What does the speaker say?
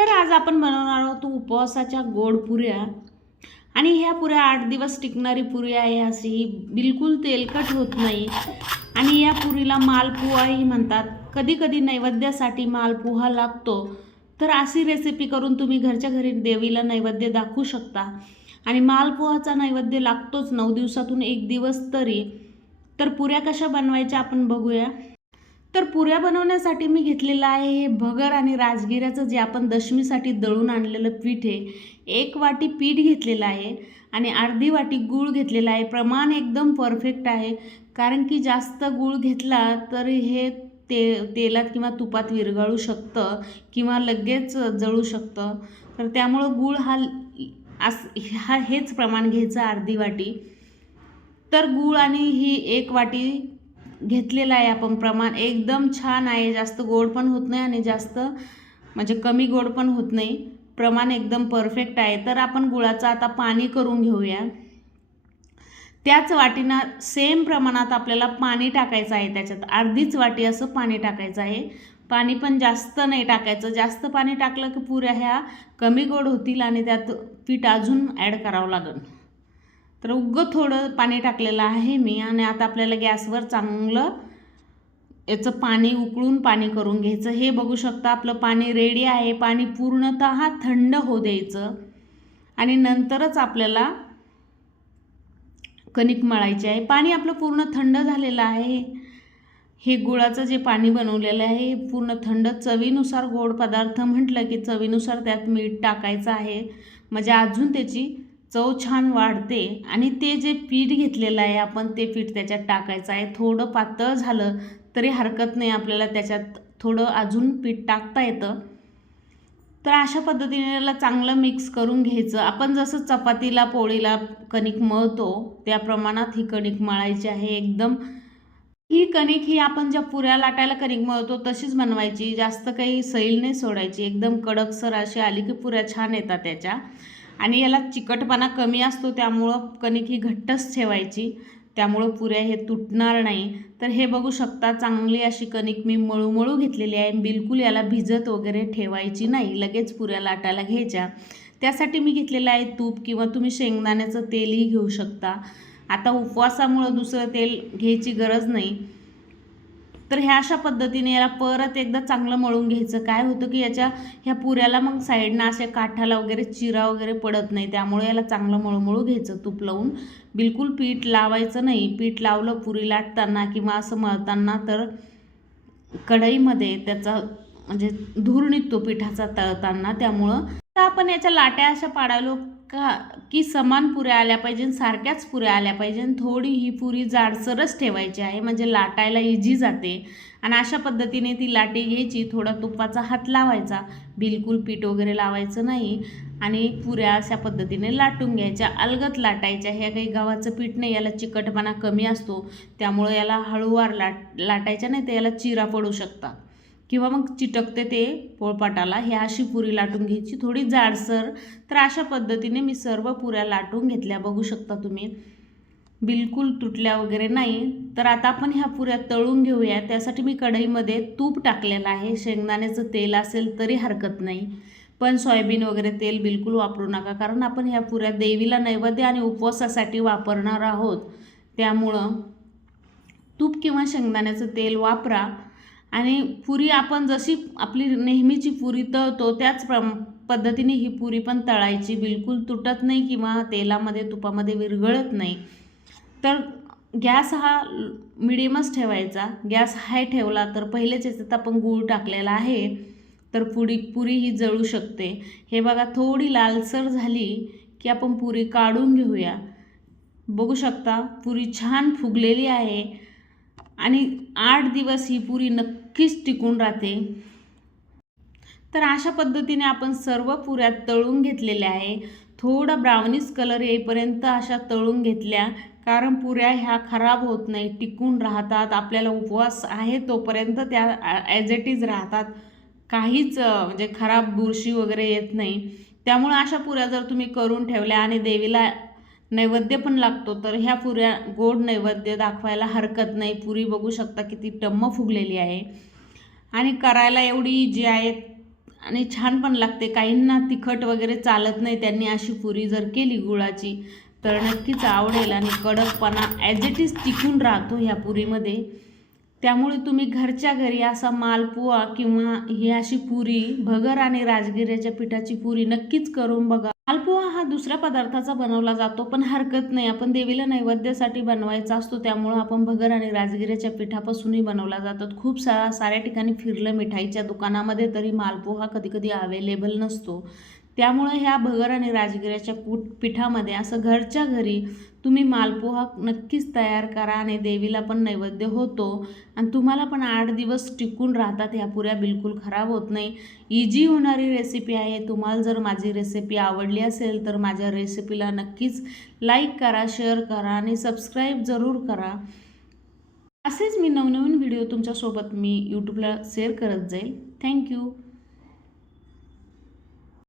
तर आज आपण बनवणार आहोत उपवासाच्या गोड पुऱ्या. आणि ह्या पुऱ्या आठ दिवस टिकणारी पुरी आहे अशी ही बिलकुल तेलकट होत नाही. आणि या पुरीला मालपुहाही म्हणतात. कधी कधी नैवेद्यासाठी मालपुहा लागतो. तर अशी रेसिपी करून तुम्ही घरच्या घरी देवीला नैवेद्य दाखवू शकता. आणि मालपोहाचा नैवेद्य लागतोच नऊ दिवसातून एक दिवस तरी. तर पुऱ्या कशा बनवायच्या आपण बघूया. तर पुऱ्या बनवण्यासाठी मी घेतलेलं आहे हे भगर आणि राजगिऱ्याचं जे आपण दशमीसाठी दळून आणलेलं पीठ आहे. एक वाटी पीठ घेतलेलं आहे आणि अर्धी वाटी गूळ घेतलेला आहे. प्रमाण एकदम परफेक्ट आहे. कारण की जास्त गूळ घेतला तर हे ते तेलात किंवा तुपात विरघळू शकतं किंवा लगेच जळू शकतं. तर त्यामुळं गूळ हा अस हा हेच प्रमाण घ्यायचं अर्धी वाटी. तर गूळ आणि ही एक वाटी घेतलेलं आहे आपण प्रमाण. एकदम छान आहे. जास्त गोड पण होत नाही आणि जास्त म्हणजे कमी गोड पण होत नाही. प्रमाण एकदम परफेक्ट आहे. तर आपण गुळाचं आता पाणी करून घेऊया. त्याच वाटीनं सेम प्रमाणात आपल्याला पाणी टाकायचं आहे त्याच्यात. अर्धीच वाटी असं पाणी टाकायचं आहे. पाणी पण जास्त नाही टाकायचं. जास्त पाणी टाकलं की पुऱ्या ह्या कमी गोड होतील आणि त्यात पीठ अजून ॲड करावं लागेल. तर उगं थोडं पाणी टाकलेलं आहे मी आणि आता आपल्याला गॅसवर चांगलं याचं पाणी उकळून पाणी करून घ्यायचं. हे बघू शकता आपलं पाणी रेडी आहे. पाणी पूर्णत थंड होऊ द्यायचं. आणि नंतरच आपल्याला कणिक मळायची आहे. पाणी आपलं पूर्ण थंड झालेलं आहे. हे गुळाचं जे पाणी बनवलेलं आहे हे पूर्ण थंड चवीनुसार गोड पदार्थ म्हटलं की चवीनुसार त्यात मीठ टाकायचं आहे. म्हणजे अजून त्याची चव छान वाढते आणि ते जे पीठ घेतलेलं आहे आपण ते पीठ त्याच्यात टाकायचं आहे. थोडं पातळ झालं तरी हरकत नाही आपल्याला त्याच्यात थोडं अजून पीठ टाकता येतं. तर अशा पद्धतीने याला चांगलं मिक्स करून घ्यायचं. आपण जसं चपातीला पोळीला कणिक मळतो त्या प्रमाणात ही कणिक मळायची आहे एकदम. ही कणिक ही आपण ज्या पुऱ्या लाटायला कणिक मळतो तशीच बनवायची. जास्त काही सैल नाही सोडायची. एकदम कडकसर अशी आली की पुऱ्या छान येतात त्याच्या. आणि याला चिकटपणा कमी असतो त्यामुळं कणिक ही घट्टच ठेवायची. त्यामुळं पुऱ्या हे तुटणार नाही. तर हे बघू शकता चांगली अशी कणिक मी मळू मळू घेतलेली आहे. बिलकुल याला भिजत वगैरे ठेवायची नाही. लगेच पुऱ्या लाटायला घ्यायच्या. त्यासाठी मी घेतलेलं आहे तूप किंवा तुम्ही शेंगदाण्याचं तेलही घेऊ शकता. आता उपवासामुळं दुसरं तेल घ्यायची गरज नाही. तर ह्या अशा पद्धतीने याला परत एकदा चांगलं मळून घ्यायचं. काय होतं की याच्या ह्या पुऱ्याला मग साईडनं असे काठाला वगैरे चिरा वगैरे पडत नाही. त्यामुळे याला चांगलं मळूमळू घ्यायचं तूप लावून. बिलकुल पीठ लावायचं नाही. पीठ लावलं पुरी लाटताना किंवा असं मळताना तर कढईमध्ये त्याचा म्हणजे धूर निघतो पिठाचा तळताना त्यामुळं तर आपण याच्या लाट्या अशा पाडालो का की समान पुऱ्या आल्या पाहिजे सारख्याच पुऱ्या आल्या पाहिजे थोडी ही पुरी जाडसरच ठेवायची आहे म्हणजे लाटायला इजी जाते. आणि अशा पद्धतीने ती लाटी घ्यायची थोडा तुपाचा हात लावायचा बिलकुल पीठ वगैरे लावायचं नाही आणि पुऱ्या अशा पद्धतीने लाटून घ्यायच्या. अलगत लाटायच्या ह्या काही गव्हाचं पीठ नाही याला चिकटपणा कमी असतो त्यामुळं याला हळूवार लाट लाटायच्या नाही तर याला चिरा पडू शकतात. किंवा मग चिटकते ते पोळपाटाला ही अशी पुरी लाटून घ्यायची. थोडी जाडसर तर अशा पद्धतीने मी सर्व पुऱ्या लाटून घेतल्या. बघू शकता तुम्ही. बिलकुल तुटल्या वगैरे नाही. तर आता आपण ह्या पुऱ्या तळून घेऊया. त्यासाठी मी कढईमध्ये तूप टाकलेलं आहे. शेंगदाण्याचं तेल असेल तरी हरकत नाही. पण सोयाबीन वगैरे तेल बिलकुल वापरू नका कारण आपण ह्या पुऱ्या देवीला नैवेद्य आणि उपवासासाठी वापरणार आहोत. त्यामुळं तूप किंवा शेंगदाण्याचं तेल वापरा. आणि पुरी आपण जशी आपली नेहमीची पुरी तळतो त्याच प्र पद्धतीने ही पुरी पण तळायची. बिलकुल तुटत नाही किंवा तेलामध्ये तुपामध्ये विरघळत नाही. तर गॅस हा मिडियमच ठेवायचा. गॅस हाय ठेवला तर पहिलेच याच्यात आपण गूळ टाकलेला आहे तर पुरी पुरी ही जळू शकते. हे बघा थोडी लालसर झाली की आपण पुरी काढून घेऊया. बघू शकता पुरी छान फुगलेली आहे. आणि आठ दिवस ही पुरी नक्कीच टिकून राहते. तर अशा पद्धतीने आपण सर्व पुऱ्या तळून घेतलेल्या आहे. थोडा ब्राउनिश कलर येईपर्यंत अशा तळून घेतल्या. कारण पुऱ्या ह्या खराब होत नाही टिकून राहतात. आपल्याला उपवास आहे तोपर्यंत त्या ॲज इट इज राहतात. काहीच म्हणजे खराब बुरशी वगैरे येत नाही. त्यामुळे अशा पुऱ्या जर तुम्ही करून ठेवल्या आणि देवीला नैवेद्य पण लागतो. तर ह्या पुऱ्या गोड नैवेद्य दाखवायला हरकत नाही. पुरी बघू शकता किती टम्म फुगलेली आहे. आणि करायला एवढी जी आहे आणि छान पण लागते. काहींना तिखट वगैरे चालत नाही. त्यांनी अशी पुरी जर केली गुळाची तर नक्कीच आवडेल. आणि कडकपणा ॲज इट इज टिकून राहतो ह्या पुरीमध्ये. त्यामुळे तुम्ही घरच्या घरी असा मालपुआ किंवा ही अशी पुरी भगर आणि राजगिऱ्याच्या पिठाची पुरी नक्कीच करून बघा. मालपुआ हा दुसऱ्या पदार्थाचा बनवला जातो पण हरकत नाही. आपण देवीला नैवेद्यासाठी बनवायचा असतो त्यामुळं आपण भगर आणि राजगिऱ्याच्या पिठापासूनही बनवला जातात. खूप सारा साऱ्या ठिकाणी फिरलं मिठाईच्या दुकानामध्ये तरी मालपोहा कधी कधी अवेलेबल नसतो. त्यामुळं ह्या भगर आणि राजगिऱ्याच्या कूट पिठामध्ये असं घरच्या घरी तुम्ही मालपोहा नक्कीच तयार करा आणि देवीला पण नैवेद्य होतो. आणि तुम्हाला पण आठ दिवस टिकून राहतात ह्या पुऱ्या बिलकुल खराब होत नाही. इजी होणारी रेसिपी आहे. तुम्हाला जर माझी रेसिपी आवडली असेल तर माझ्या रेसिपीला नक्कीच लाईक करा शेअर करा आणि सबस्क्राईब जरूर करा. असेच मी नवनवीन व्हिडिओ तुमच्यासोबत मी यूट्यूबला शेअर करत जाईल. थँक्यू